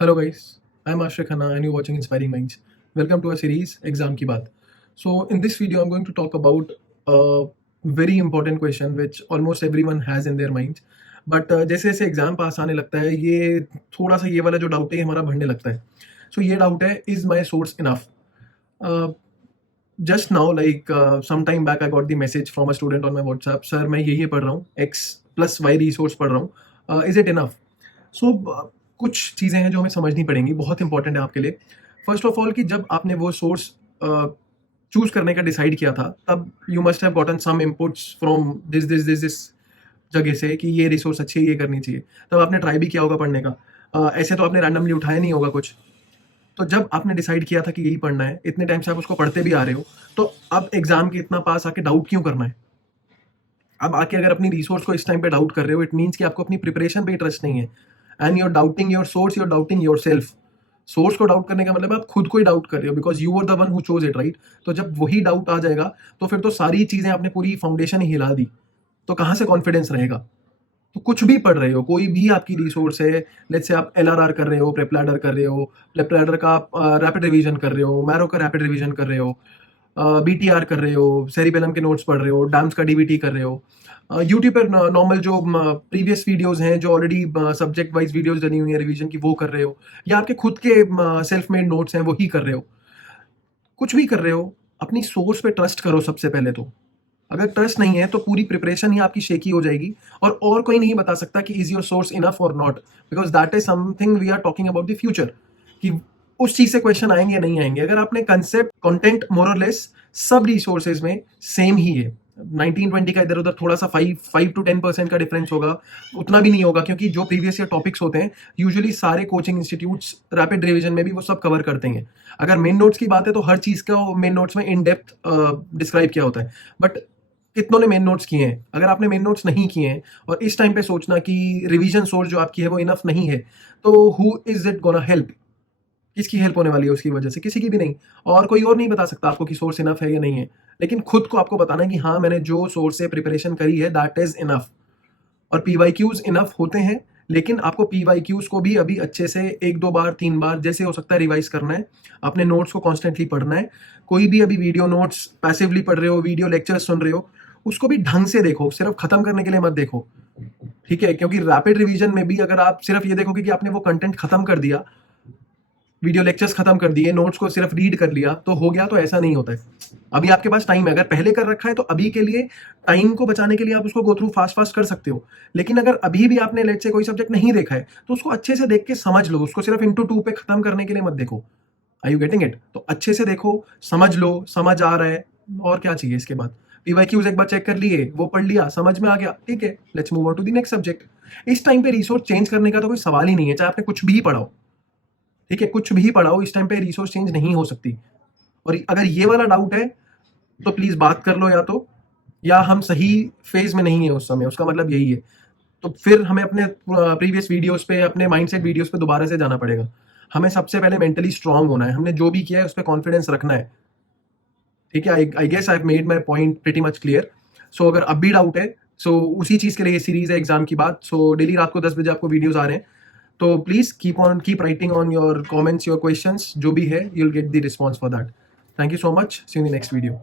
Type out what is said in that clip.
Hello guys, I'm Ashrik Khanna and you're watching Inspiring Minds. Welcome to our series Exam Ki Baat. So in this video I'm going to talk about a very important question which almost everyone has in their minds. But जैसे जैसे exam पास आने लगता है ये थोड़ा सा ये वाला जो डाउट है ये हमारा बढ़ने लगता है. सो ये डाउट है, is my source enough? Just now like some time back I got the message from a student on my WhatsApp, sir मैं ये पढ़ रहा हूँ, एक्स प्लस वाई रिसोर्स पढ़ रहा हूँ, इज इट इनफ? सो कुछ चीज़ें हैं जो हमें समझनी पड़ेंगी, बहुत इंपॉर्टेंट है आपके लिए. फर्स्ट ऑफ ऑल कि जब आपने वो सोर्स चूज करने का डिसाइड किया था तब you must have gotten some inputs from this जगह से कि ये रिसोर्स अच्छी है, ये करनी चाहिए. तब आपने ट्राई भी किया होगा पढ़ने का. ऐसे तो आपने रैंडमली उठाया नहीं होगा कुछ. तो जब आपने डिसाइड किया था कि यही पढ़ना है, इतने टाइम से आप उसको पढ़ते भी आ रहे हो, तो अब एग्जाम के इतना पास आके डाउट क्यों करना है? अब आके अगर अपनी रिसोर्स को इस टाइम पे डाउट कर रहे हो, इट मीन्स कि आपको अपनी प्रिपरेशन पे इंटरेस्ट नहीं है. And you're doubting your source, you're doubting yourself. Source को डाउट करने का मतलब आप खुद को ही डाउट कर रहे हो, because you are the one who chose it, right? तो जब वही डाउट आ जाएगा तो फिर तो सारी चीजें आपने पूरी फाउंडेशन ही हिला दी, तो कहाँ से कॉन्फिडेंस रहेगा? तो कुछ भी पढ़ रहे हो, कोई भी आपकी रिसोर्स है, लेट्स से आप एलआरआर कर रहे हो, प्रेपलैडर कर रहे हो, प्रेपलैडर का आप रैपिड रिवीजन कर रहे हो, मैरो का रैपिड रिवीजन कर रहे हो, बीटीआर कर रहे हो, सेरिबेलम के नोट्स पढ़ रहे हो, डैम्स का डीबीटी कर रहे हो, यूट्यूब पर नॉर्मल जो प्रीवियस वीडियोस हैं, जो ऑलरेडी सब्जेक्ट वाइज वीडियोस बनी हुई है रिवीजन की, वो कर रहे हो, या आपके खुद के सेल्फ मेड नोट्स हैं वही कर रहे हो. कुछ भी कर रहे हो, अपनी सोर्स पे ट्रस्ट करो सबसे पहले तो. अगर ट्रस्ट नहीं है तो पूरी प्रिपरेशन ही आपकी शेकी हो जाएगी, और कोई नहीं बता सकता कि इज योर सोर्स इनफ और not, because that is something we are talking about the future, कि उस चीज से क्वेश्चन आएंगे या नहीं आएंगे. अगर आपने कंसेप्ट कंटेंट मोर और लेस सब रिसोर्सेज में सेम ही है, 19-20 का इधर उधर थोड़ा सा 5 to 10% का डिफरेंस होगा, उतना भी नहीं होगा, क्योंकि जो प्रीवियस ईयर टॉपिक्स होते हैं यूजुअली सारे कोचिंग इंस्टीट्यूट्स रैपिड रिवीजन में भी वो सब कवर करते हैं. अगर मेन नोट्स की बात है तो हर चीज का मेन नोट्स में इन डेप्थ डिस्क्राइब किया होता है. बट कितनों ने मेन नोट्स किए हैं? अगर आपने मेन नोट्स नहीं किए हैं और इस टाइम पे सोचना कि रिवीजन सोर्स जो आपकी है वो इनफ नहीं है, तो who is it gonna help? किसकी हेल्प होने वाली है उसकी वजह से? किसी की भी नहीं. और कोई और नहीं बता सकता आपको कि सोर्स इनफ है या नहीं है, लेकिन खुद को आपको बताना है कि हाँ, मैंने जो सोर्स से प्रिपरेशन करी है दैट इज इनफ. और पीवाईक्यूज इनफ होते हैं, लेकिन आपको पीवाईक्यूज को भी अभी अच्छे से 1-2 बार 3 बार जैसे हो सकता है रिवाइज करना है. अपने नोट्स को कॉन्स्टेंटली पढ़ना है. कोई भी अभी वीडियो नोट्स पैसिवली पढ़ रहे हो, वीडियो लेक्चर्स सुन रहे हो, उसको भी ढंग से देखो, सिर्फ खत्म करने के लिए मत देखो. ठीक है? क्योंकि रैपिड रिवीजन में भी अगर आप सिर्फ ये देखोगे कि आपने वो कंटेंट खत्म कर दिया, वीडियो लेक्चर्स खत्म कर दिए, नोट्स को सिर्फ रीड कर लिया तो हो गया, तो ऐसा नहीं होता है. अभी आपके पास टाइम है, अगर पहले कर रखा है तो अभी के लिए टाइम को बचाने के लिए आप उसको गो थ्रू फास्ट फास्ट कर सकते हो. लेकिन अगर अभी भी आपने लेट से कोई सब्जेक्ट नहीं देखा है तो उसको अच्छे से देख के समझ लो, उसको सिर्फ इंटू 2 पे खत्म करने के लिए मत देखो. Are you getting it? तो अच्छे से देखो, समझ लो, समझ आ रहा है, और क्या चाहिए इसके बाद? पीवाईक्यूज एक बार चेक कर लिए, वो पढ़ लिया, समझ में आ गया, ठीक है, let's move on to the next subject. इस टाइम पे रिसोर्स चेंज करने का तो कोई सवाल ही नहीं है, चाहे आपने कुछ भी पढ़ाओ. ठीक है, कुछ भी पढ़ाओ, इस टाइम पे रिसोर्स चेंज नहीं हो सकती. और अगर ये वाला डाउट है तो प्लीज बात कर लो, या हम सही फेज में नहीं है उस समय, उसका मतलब यही है. तो फिर हमें अपने प्रीवियस वीडियोस पे, अपने माइंडसेट वीडियोस पे दोबारा से जाना पड़ेगा. हमें सबसे पहले मेंटली स्ट्रांग होना है, हमने जो भी किया है उस पर कॉन्फिडेंस रखना है. ठीक है? I guess I have made my point pretty much clear. So अगर अब भी डाउट है, सो उसी चीज के लिए ये सीरीज है एग्जाम की बात. सो डेली रात को 10 बजे आपको वीडियोस आ रहे हैं, तो please keep writing on your comments, your questions, जो भी है, you will get the response for that. Thank you so much. See you in the next video.